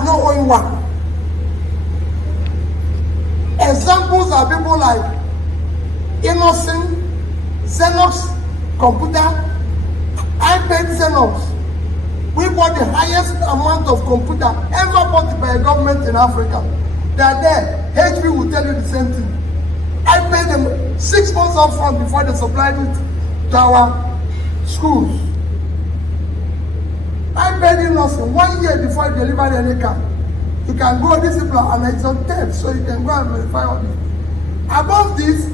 have not owned one. Examples are people like Innocent, Xerox Computer. I paid Xerox. We bought the highest amount of computer ever bought by a government in Africa. They are there. HP will tell you the same thing. I paid them 6 months up front before they supplied it to our schools. I paid Innocent 1 year before I delivered any car. You can go this and it's on tape, so you can go and verify all this. Above this,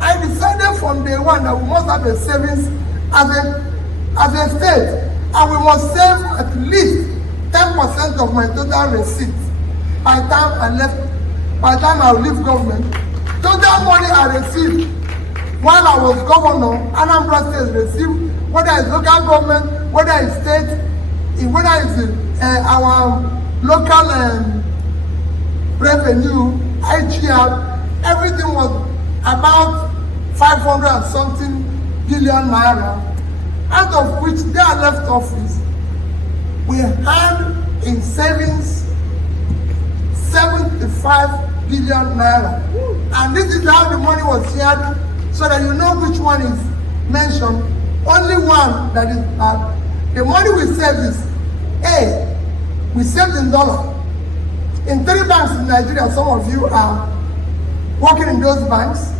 I decided from day one that we must have a savings as a state, and we must save at least 10% of my total receipt by the time I leave government. Total money I received while I was governor, Anambra State received, whether it's local government, whether it's state, whether it's our local revenue, IGR, everything was about 500 and something billion naira, out of which they are left office. We had in savings 75 billion naira. And this is how the money was shared, so that you know which one is mentioned. Only one that is bad. The money we saved is A, we saved in dollar. In 3 banks in Nigeria, some of you are working in those banks.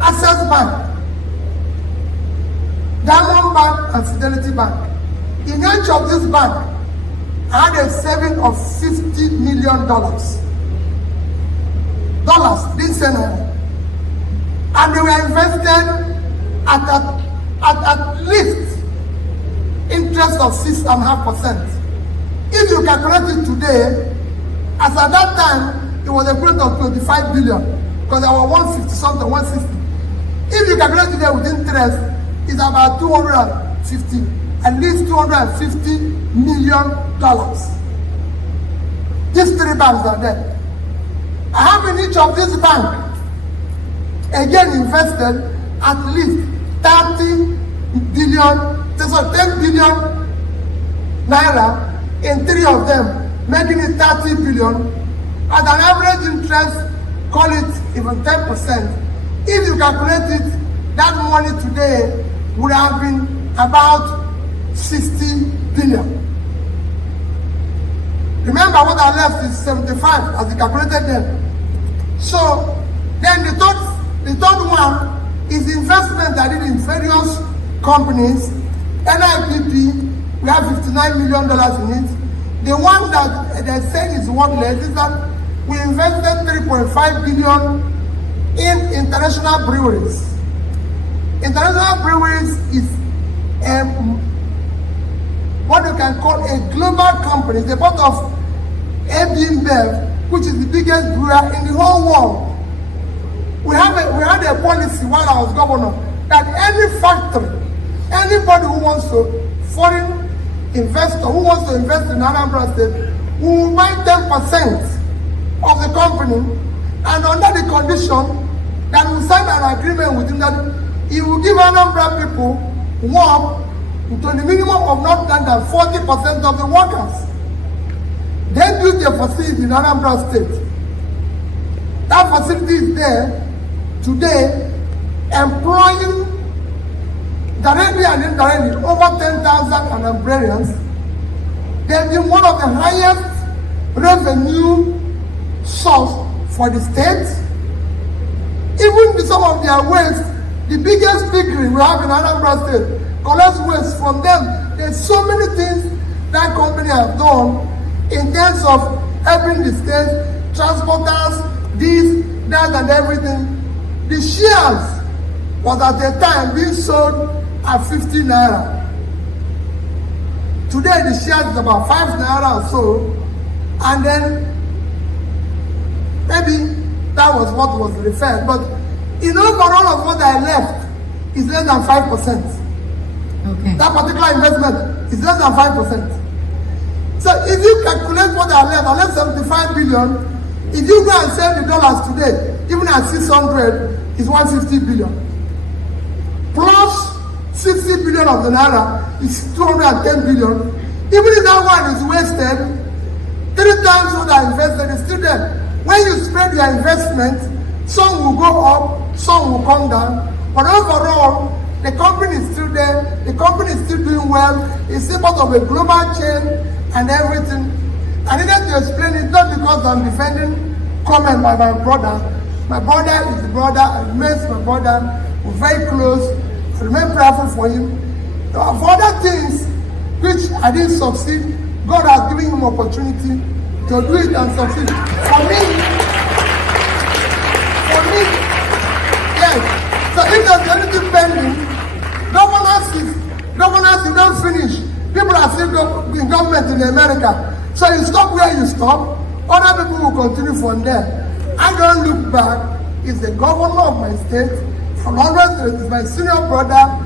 Access Bank, Diamond Bank, and Fidelity Bank. In each of these banks, I had a saving of $50 million. Didn't say no. And they were invested at least interest of 6.5%. If you calculate it today, as at that time, it was a growth of 25 billion, because there were 150 something, 160. If you calculate today with interest, it's about 250, at least $250 million. These 3 banks are there. I have in each of these banks, again invested at least 10 billion naira in 3 of them, making it 30 billion, at an average interest, call it even 10%. If you calculate it, that money today would have been about 60 billion. Remember, what I left is 75 as you calculated them. So then the third one is investment I did in various companies. NIPP, we have $59 million in it. The one that they're saying is worthless is that we invested 3.5 billion in international breweries. International breweries is what you can call a global company. It's a part of AB InBev, which is the biggest brewer in the whole world. We had a policy while I was governor that any factory, anybody who wants to, foreign investor who wants to invest in Anambra State, we will buy 10% of the company, and under the condition that we sign an agreement with him that he will give Anambra people work to the minimum of not less than 40% of the workers. They built a facility in Anambra State. That facility is there today, employing directly and indirectly over 10,000 Anambrarians. They've been one of the highest revenue source for the state. Even some of their waste, the biggest bakery we have in Anambra State collects waste from them. There's so many things that company has done in terms of helping the state, transporters, this, that, and everything. The shares was at the time being sold at 50 naira. Today the shares is about 5 naira or so, and then maybe that was what was referred. But in overall of what I left is less than 5%. Okay. That particular investment is less than 5%. So if you calculate what I left 75 billion. If you go and sell the dollars today, even at 600, it's 150 billion. Plus 60 billion of the naira is 210 billion. Even if that one is wasted, 3 times what I invested is still there. When you spread your investment, some will go up, some will come down. But overall, the company is still there. The company is still doing well. It's still part of a global chain and everything. I needed to explain it not because I'm defending comment by my brother. My brother is the brother. I remain my brother. We're very close. I remain prayerful for him. For other things which I didn't succeed, God has given him opportunity to do it and succeed. For me, yes. So if there's anything pending, governance is not finished. People are still in government in America. So you stop where you stop, other people will continue from there. I don't look back. He's the governor of my state. From always, he's my senior brother.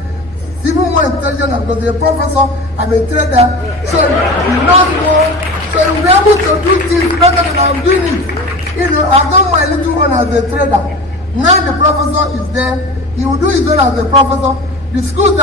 He's even more intelligent because he's a professor and a trader. So he knows more. So he'll be able to do things better than I'm doing it. You know, I've done my little one as a trader. Now the professor is there. He will do his own as a professor. The schools